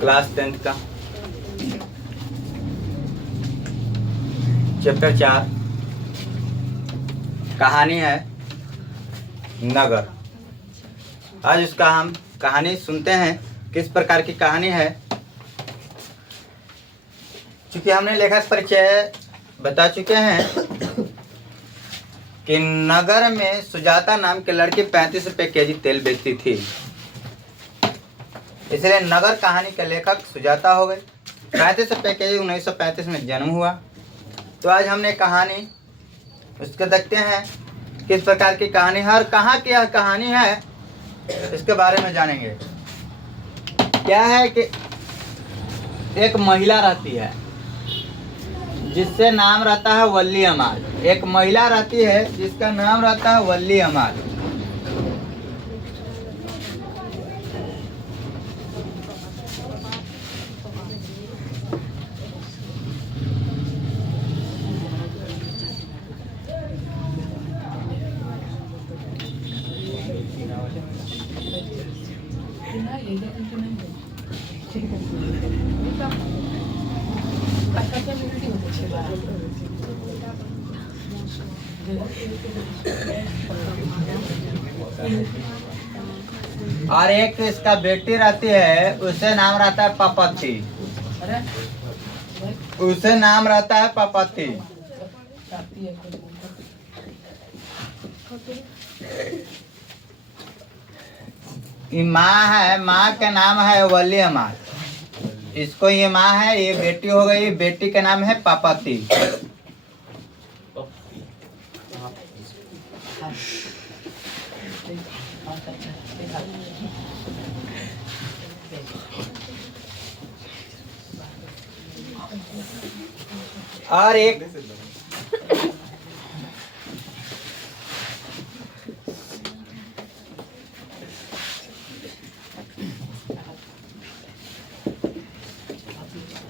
Class 10th का chapter 4 कहानी है नगर। आज उसका हम कहानी सुनते हैं। किस प्रकार की कहानी है, चूंकि हमने लेखक परिचय बता चुके हैं कि नगर में सुजाता नाम के लड़की 35 रुपये केजी तेल बेचती थी, इसलिए नगर कहानी के लेखक सुजाता हो गए। 35 रुपये केजी 1935 में जन्म हुआ। तो आज हमने कहानी उसके देखते हैं किस प्रकार की कहानी है और कहाँ की यह कहानी है, इसके बारे में जानेंगे। क्या है कि एक महिला रहती है जिससे नाम रहता है वल्ली अमाल। एक महिला रहती है जिसका नाम रहता है वल्ली अमाल। और एक इसका बेटी रहती है, उसे नाम रहता है पपती। उसे नाम रहता है पपती। ये माँ है, माँ का नाम है वली अमाल। इसको ये माँ है, ये बेटी हो गई, बेटी का नाम है पपती। और एक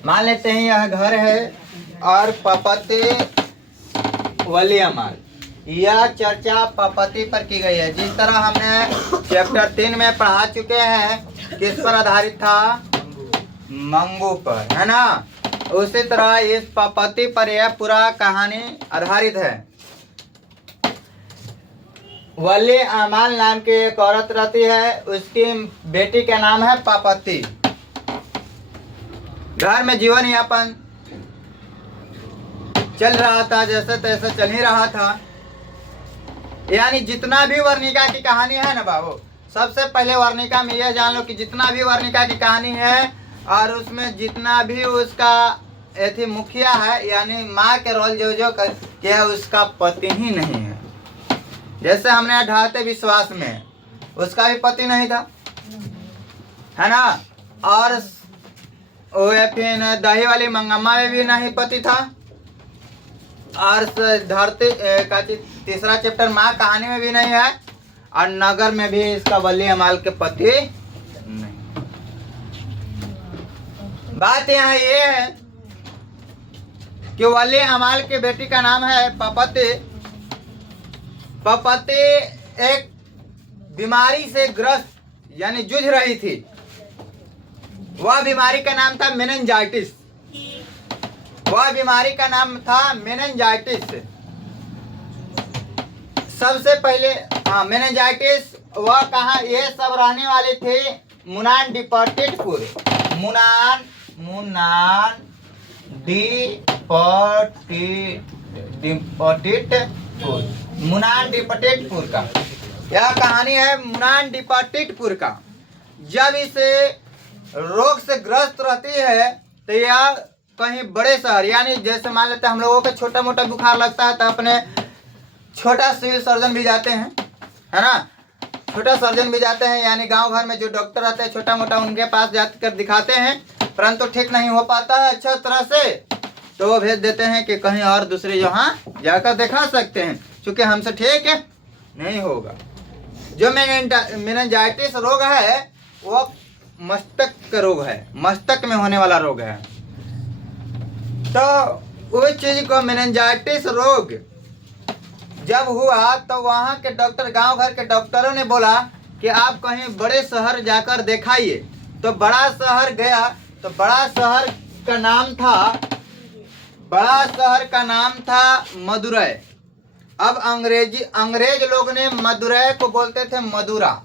मान लेते हैं यह घर है और पपती वली अमाल, यह चर्चा पपती पर की गई है। जिस तरह हमने चैप्टर 3 में पढ़ा चुके हैं, किस पर आधारित था, मंगू पर, है ना। उसी तरह इस पपती पर यह पूरा कहानी आधारित है। वली अमाल नाम की एक औरत रहती है, उसकी बेटी का नाम है पपती। घर में जीवन यापन चल रहा था, जैसे तैसे चल ही रहा था। यानी जितना भी वर्णिका की कहानी है ना बाबू, सबसे पहले वर्णिका में यह जान लो कि जितना भी वर्णिका की कहानी है और उसमें जितना भी उसका ऐसी मुखिया है, यानी माँ के रोल जो किया, उसका पति ही नहीं है। जैसे हमने ढाते विश्वास में उसका भी पति नहीं था, है ना। और फिर दही वाली मंगम्मा में भी नहीं पति था। और धरती का तीसरा चैप्टर माँ कहानी में भी नहीं है। और नगर में भी इसका वली अमाल के पति नहीं। बात यहाँ ये है कि वली अमाल के बेटी का नाम है पपती। पपती एक बीमारी से ग्रस्त यानी जूझ रही थी। वह बीमारी का नाम था मेनिंजाइटिस। वह बीमारी का नाम था मेनिंजाइटिस। सबसे पहले मेनिंजाइटिस वह कहाँ, ये सब रहने वाले थे मुनान डिपार्टेडपुर। मुनान डिपार्टेडपुर का यह कहानी है। मुनान डिपार्टेडपुर का जब इसे रोग से ग्रस्त रहती है तो यह कहीं बड़े शहर, यानी जैसे मान लेते हैं हम लोगों को छोटा मोटा बुखार लगता है तो अपने छोटा सिविल सर्जन भी जाते हैं, है ना। छोटा सर्जन भी जाते हैं, यानी गांव घर में जो डॉक्टर रहते हैं छोटा मोटा, उनके पास जाकर दिखाते हैं, परंतु ठीक नहीं हो पाता है अच्छा तरह से, तो वो भेज देते हैं कि कहीं और दूसरे जहाँ जाकर दिखा सकते हैं, क्योंकि हमसे ठीक है नहीं होगा। जो मेनिंजाइटिस रोग है वो मस्तक का रोग है, मस्तक में होने वाला रोग है। तो उस चीज को मेनिंजाइटिस रोग जब हुआ तो वहाँ के डॉक्टर, गांव घर के डॉक्टरों ने बोला कि आप कहीं बड़े शहर जाकर दिखाइए। तो बड़ा शहर गया, तो बड़ा शहर का नाम था मदुरै। अब अंग्रेज लोग ने मदुरै को बोलते थे मदुरा,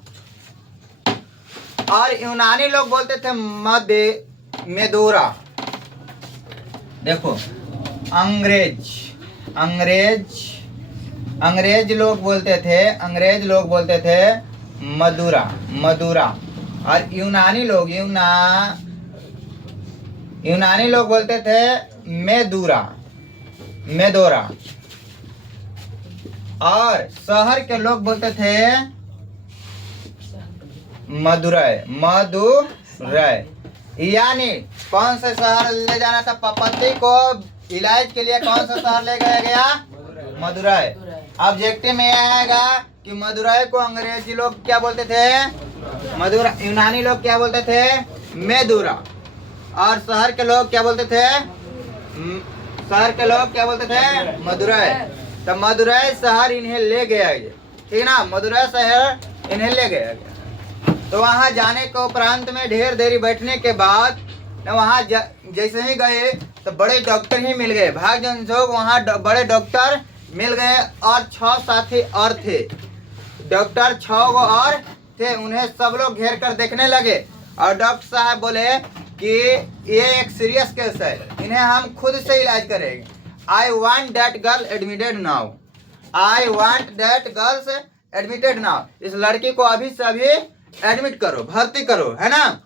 और यूनानी लोग बोलते थे मेदोरा। देखो, अंग्रेज लोग बोलते थे मदुरा, और यूनानी लोग बोलते थे मेदोरा, और शहर के लोग बोलते थे मदुरै। यानी कौन सा शहर ले जाना था पपत्ती को इलाज के लिए? कौन सा शहर ले गया? मदुरै। ऑब्जेक्टिव में यह आएगा कि मदुरै को अंग्रेजी लोग क्या बोलते थे? मदुरा। यूनानी लोग क्या बोलते थे? मेदुरा। और शहर के लोग क्या बोलते थे? मदुरै। तो मदुरै शहर इन्हें ले गया, ठीक ना? मदुरै शहर इन्हें ले गया। तो वहां जाने के उपरांत में ढेर देरी बैठने के बाद वहां जैसे ही गए तो बड़े डॉक्टर ही मिल गए। भाग जनसोग वहां बड़े डॉक्टर मिल गए, और 6 साथी और थे। डॉक्टर 6 गो और थे। उन्हें सब लोग घेर कर देखने लगे, और डॉक्टर साहब बोले कि ये एक सीरियस केस है, इन्हें हम खुद से इलाज करेंगे। I want that girl admitted now। इस लड़की को अभी से अभी एडमिट करो, भर्ती करो, है ना?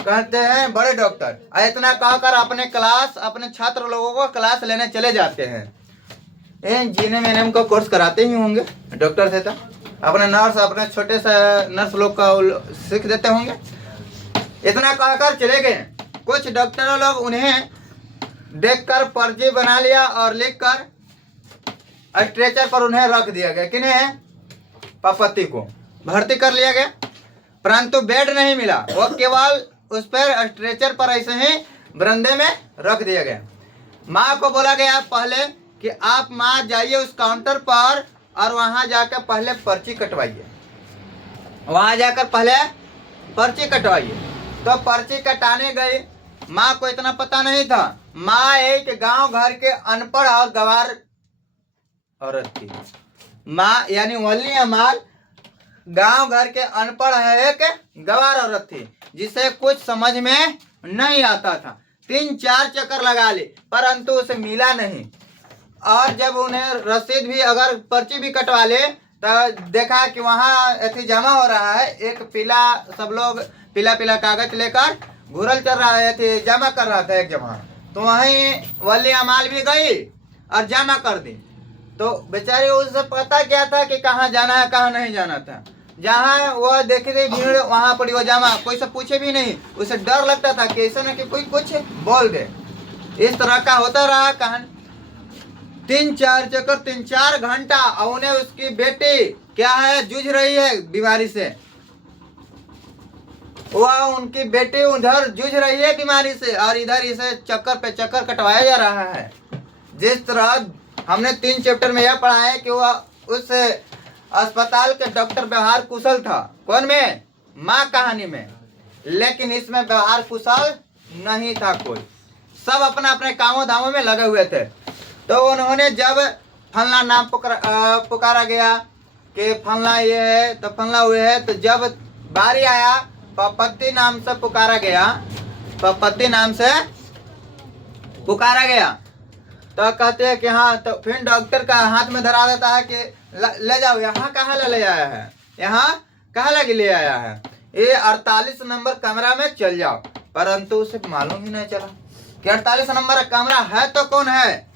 कहते हैं बड़े डॉक्टर। इतना कहकर अपने छात्र लोगों को क्लास लेने चले जाते हैं। जीएनएम को कोर्स कराते ही होंगे डॉक्टर थे, तो अपने छोटे से नर्स लोग का सीख देते होंगे। इतना कहकर चले गए। कुछ डॉक्टरों लोग उन्हें देखकर पर्ची बना लिया और लिखकर स्ट्रेचर पर उन्हें रख दिया गया। किन्हें? पपत्ती को भर्ती कर लिया गया, परंतु बेड नहीं मिला। वो केवल उस पर स्ट्रेचर पर ऐसे ही बरंदे में रख दिया गया। माँ को बोला गया पहले कि आप माँ जाइए उस काउंटर पर और वहां जाकर पहले पर्ची कटवाइए। तो पर्ची कटाने गई। माँ को इतना पता नहीं था। माँ एक गांव घर के अनपढ़ और गवार औरत थी। माँ यानी वल्ली अमाल गांव घर के अनपढ़ एक गवार औरत थी, जिसे कुछ समझ में नहीं आता था। 3-4 चक्कर लगा ली, परंतु उसे मिला नहीं। और जब उन्हें रसीद भी, अगर पर्ची भी कटवा ले, तो देखा कि वहाँ जमा हो रहा है। एक सब लोग पीला कागज लेकर घुरल चल रहा है, जमा कर रहा था एक जमा। तो वहीं वली अमाल भी गई और जमा कर दी। तो बेचारे उसे पता क्या था कि कहाँ जाना है, कहाँ नहीं जाना था। जहाँ वो देखी थी भीड़, वहां पड़ी वो जमा। कोई से पूछे भी नहीं। उसे डर लगता था कि ऐसा ना कि कोई कुछ बोल दे। इस तरह का होता रहा कहानी। 3-4 चक्कर, 3-4 घंटा। और उन्हें उसकी बेटी क्या है, जूझ रही है बीमारी से। वह उनकी बेटी उधर जूझ रही है बीमारी से, और इधर इसे चक्कर पे चक्कर कटवाया जा रहा है। जिस तरह हमने 3 चैप्टर में यह पढ़ा है कि वह उस अस्पताल के डॉक्टर व्यवहार कुशल था। कौन में? माँ कहानी में। लेकिन इसमें व्यवहार कुशल नहीं था कोई। सब अपने अपने कामों धामों में लगे हुए थे। तो उन्होंने जब फलना नाम पुकारा गया कि फलना ये है, तो फलना हुए है। तो जब बारी आया, पपत्ती नाम से पुकारा गया, तो कहते हैं कि हाँ। तो फिर डॉक्टर का हाथ में धरा देता है कि ले जाओ। यहाँ कहाँ ले आया है? ले आया है? ये 48 नंबर कमरा में चल जाओ। परंतु उसे मालूम ही नहीं चला कि 48 नंबर कमरा है तो कौन है।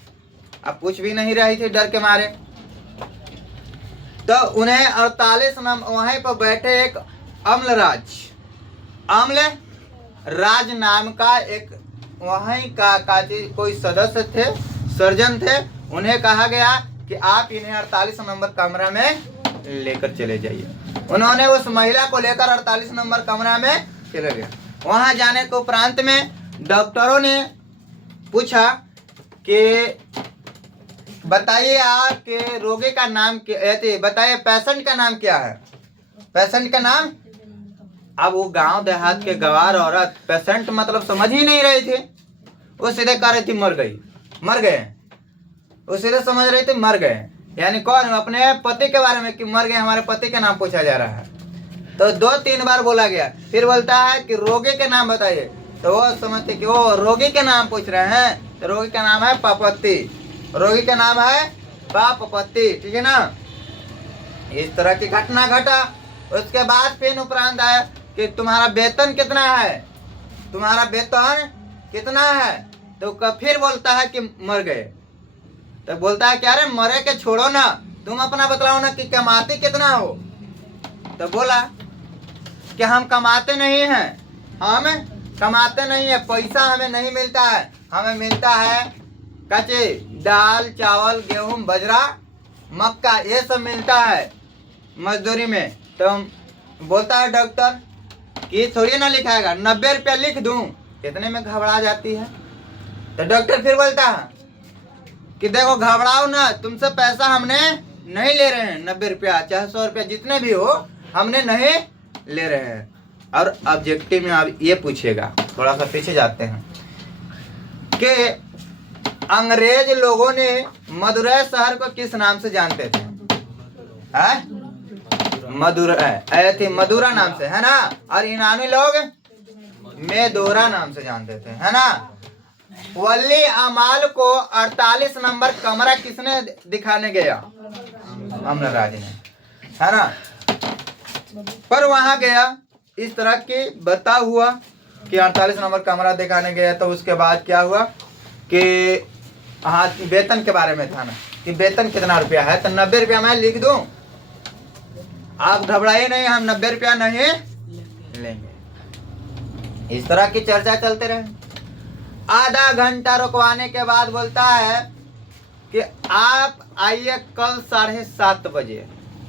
अब पूछ भी नहीं रही थी डर के मारे। तो उन्हें 48 नंबर वहीं पर बैठे एक अम्ल राज नाम का एक वहीं का कोई सदस्य थे, सर्जन थे। उन्हें कहा गया कि आप इन्हें 48 नंबर कमरा में लेकर चले जाइए। उन्होंने उस महिला को लेकर 48 नंबर कमरा में चले गए। वहां जाने के उपरांत में डॉक्टरों ने पूछा कि बताइए आपके रोगी का नाम क्या, बताइए पेशेंट का नाम क्या है? पेशेंट का नाम अब वो गांव देहात के गवार औरत पेशेंट मतलब समझ ही नहीं रही थी, वो सीधे कह रही थी मर गई, मर गए। वो सीधे समझ रही थी मर गए, यानी कौन, अपने पति के बारे में कि मर गए, हमारे पति का नाम पूछा जा रहा है। तो 2-3 बार बोला गया, फिर बोलता है कि रोगी के नाम बताइए। तो वो समझते कि वो रोगी के नाम पूछ रहे हैं, तो रोगी का नाम है पापत्ती, रोगी का नाम है पापपत्ती, ठीक है ना। इस तरह की घटना घटा। उसके बाद फिर उपरांत आया कि तुम्हारा वेतन कितना है, तुम्हारा वेतन कितना है। तो फिर बोलता है कि मर गए। तो बोलता है कि अरे मरे के छोड़ो ना, तुम अपना बतलाओ ना कि कमाते कितना हो। तो बोला कि हम कमाते नहीं हैं, हम कमाते नहीं है, पैसा हमें नहीं मिलता है, हमें मिलता है कच्चे दाल चावल गेहूं बजरा मक्का, ये सब मिलता है मजदूरी में। तो बोलता है डॉक्टर कि थोड़ी ना लिखाएगा, 90 रुपया लिख दूं। कितने में घबरा जाती है। तो डॉक्टर फिर बोलता है कि देखो घबराओ ना, तुमसे पैसा हमने नहीं ले रहे हैं, 90 रुपया चाहे 100 रुपया जितने भी हो हमने नहीं ले रहे हैं। और ऑब्जेक्टिव में अब ये पूछेगा, थोड़ा सा पीछे जाते हैं, कि अंग्रेज लोगों ने मदुरै शहर को किस नाम से जानते थे? मदुरा नाम से, है ना। और ईरानी लोग मेदोरा नाम से जानते थे, है ना। वली अमाल को 48 नंबर कमरा किसने दिखाने गया? अमरराज ने, है ना। पर वहां गया, इस तरह की बता हुआ कि 48 नंबर कमरा दिखाने गया। तो उसके बाद क्या हुआ कि हाँ वेतन के बारे में था ना, कि वेतन कितना रुपया है। तो 90 रुपया मैं लिख दूं, आप घबराइए नहीं, हम 90 रुपया नहीं लेंगे। इस तरह की चर्चा चलते रहे। आधा घंटा रुकवाने के बाद बोलता है कि आप आइए कल 7:30 बजे,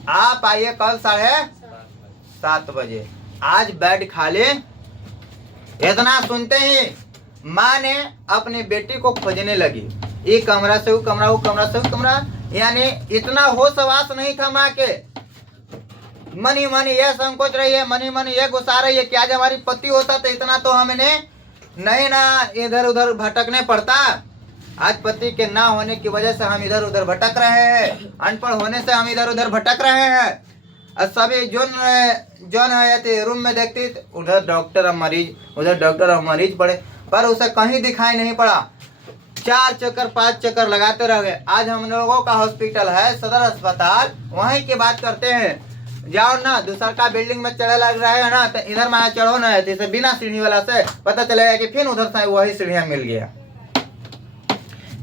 आप आइए कल 7:30 बजे, आज बेड खाली। इतना सुनते ही माँ ने अपनी बेटी को खोजने लगी, ये कमरा से वो कमरा, वो कमरा से वो कमरा। यानी इतना होश हवास नहीं था माँ के, मनी मनी ये संकोच रही है, मनी मनी ये गुस्सा रही है कि आज हमारी पति होता तो इतना तो हमें नहीं ना इधर उधर भटकने पड़ता। आज पति के ना होने की वजह से हम इधर उधर भटक रहे हैं, अनपढ़ होने से हम इधर उधर भटक रहे हैं। और सभी जोन है रूम में देखती, उधर डॉक्टर और मरीज, उधर डॉक्टर और मरीज पड़े, पर उसे कहीं दिखाई नहीं पड़ा। 4 चक्कर 5 चक्कर लगाते रह गए। आज हम लोगों का हॉस्पिटल है सदर अस्पताल, वहीं की बात करते हैं। जाओ ना दूसरा का बिल्डिंग में चढ़े लग रहा है ना, तो इधर में चढ़ो ना, जैसे बिना सीढ़ी वाला से पता चलेगा कि फिर उधर से वही सीढ़ियां मिल गया।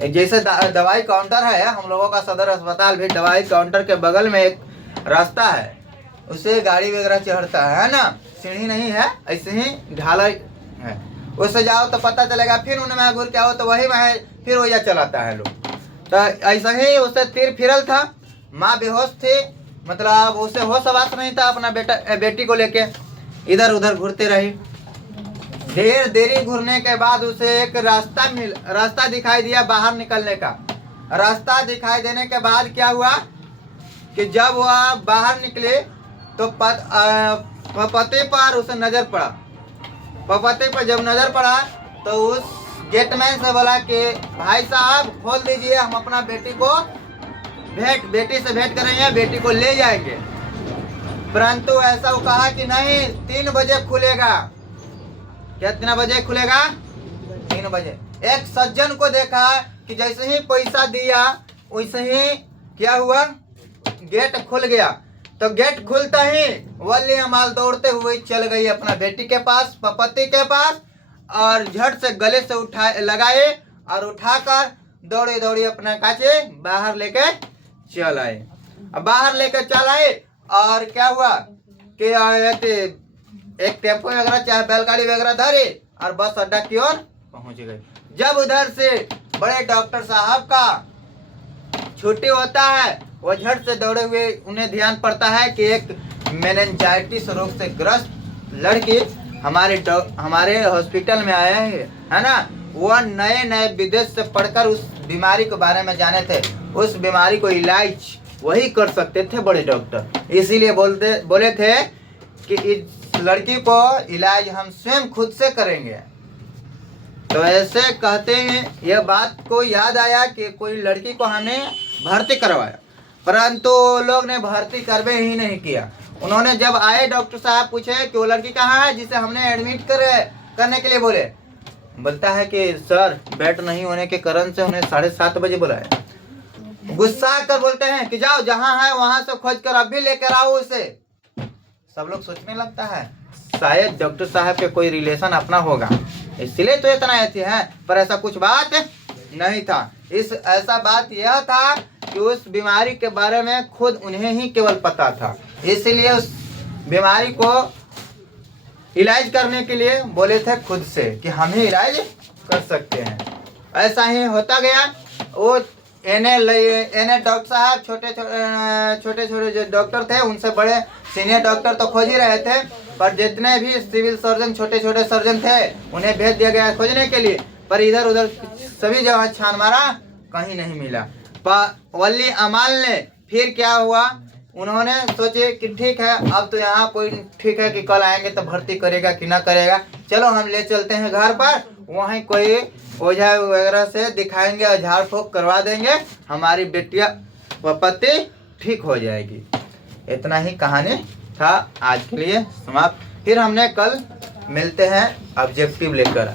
जैसे दवाई काउंटर है हम लोगों का सदर अस्पताल भी, दवाई काउंटर के बगल में एक रास्ता है, उससे गाड़ी वगैरह चढ़ता है ना, सीढ़ी नहीं है, ऐसे ही ढाला है। उससे जाओ तो पता चलेगा, फिर उनमें घूर के आओ तो वही में फिर वही चलाता है लोग। तो ऐसा ही उसे तीर फिरल था, माँ बेहोश थी, मतलब उसे होश हवास नहीं था, अपना बेटी को लेके इधर उधर घूरते रही। देर देरी घूरने के बाद उसे एक रास्ता दिखाई दिया बाहर निकलने का। रास्ता दिखाई देने के बाद क्या हुआ कि जब वह बाहर निकले तो पते पर उसे नजर पड़ा। पते पर जब नजर पड़ा तो उस गेटमैन से बोला कि भाई साहब खोल दीजिए, हम अपना बेटी से भेंट करेंगे, बेटी को ले जाएंगे। परंतु ऐसा वो कहा कि नहीं, 3 बजे खुलेगा। कितना बजे खुलेगा? 3 बजे। एक सज्जन को देखा कि जैसे ही पैसा दिया वैसे ही क्या हुआ, गेट खुल गया। तो गेट खुलता ही वली अमाल दौड़ते हुए चल गई अपना बेटी के पास, पति के पास, और झट से गले से लगाए और उठाकर दौड़ी दौड़ी अपना काचे बाहर लेके चल आए। अब बाहर लेकर चल आए और क्या हुआ कि एक टेम्पो वगैरह चाहे बैलगाड़ी वगैरह धरे और बस अड्डा की ओर पहुंच गए। जब उधर से बड़े डॉक्टर साहब का छुट्टी होता है, वो झट से दौड़े हुए उन्हें ध्यान पड़ता है कि एक मेनिंजाइटिस रोग से ग्रस्त लड़की हमारे हॉस्पिटल में आया है ना। वह नए विदेश से पढ़कर उस बीमारी के बारे में जाने थे, उस बीमारी को इलाज वही कर सकते थे बड़े डॉक्टर। इसीलिए बोले थे कि इस लड़की को इलाज हम स्वयं खुद से करेंगे। तो ऐसे कहते हैं, यह बात को याद आया कि कोई लड़की को हमने भर्ती करवाया, परंतु लोग ने भर्ती करवे ही नहीं किया। उन्होंने जब आए डॉक्टर साहब पूछे कि वो लड़की कहाँ है जिसे हमने एडमिट करने के लिए बोले, बोलता है कि सर बेड नहीं होने के कारण से उन्हें 7:30 बजे बुलाया। गुस्सा कर बोलते हैं कि जाओ जहाँ है वहां से खोज कर अभी लेकर आओ उसे। सब लोग सोचने लगता है शायद डॉक्टर साहब के कोई रिलेशन अपना होगा, इसलिए तो इतना ऐसी है, पर ऐसा कुछ बात नहीं था। ऐसा बात यह था कि उस बीमारी के बारे में खुद उन्हें ही केवल पता था, इसलिए उस बीमारी को इलाज करने के लिए बोले थे खुद से कि हम ही इलाज कर सकते हैं। ऐसा ही होता गया। वो एने डॉक्टर साहब छोटे जो डॉक्टर थे उनसे बड़े सीनियर डॉक्टर तो खोज ही रहे थे, पर जितने भी सिविल सर्जन छोटे सर्जन थे उन्हें भेज दिया गया खोजने के लिए, पर इधर उधर सभी जगह छान मारा, कहीं नहीं मिला। वली अमाल ने फिर क्या हुआ, उन्होंने सोचे कि ठीक है अब तो यहाँ कोई ठीक है कि कल आएंगे तो भर्ती करेगा कि ना करेगा, चलो हम ले चलते हैं घर पर, वहीं कोई ओझा वगैरह से दिखाएंगे और झाड़ फूक करवा देंगे, हमारी बेटिया व पति ठीक हो जाएगी। इतना ही कहानी था आज के लिए समाप्त। फिर हमने कल मिलते हैं ऑब्जेक्टिव लेकर।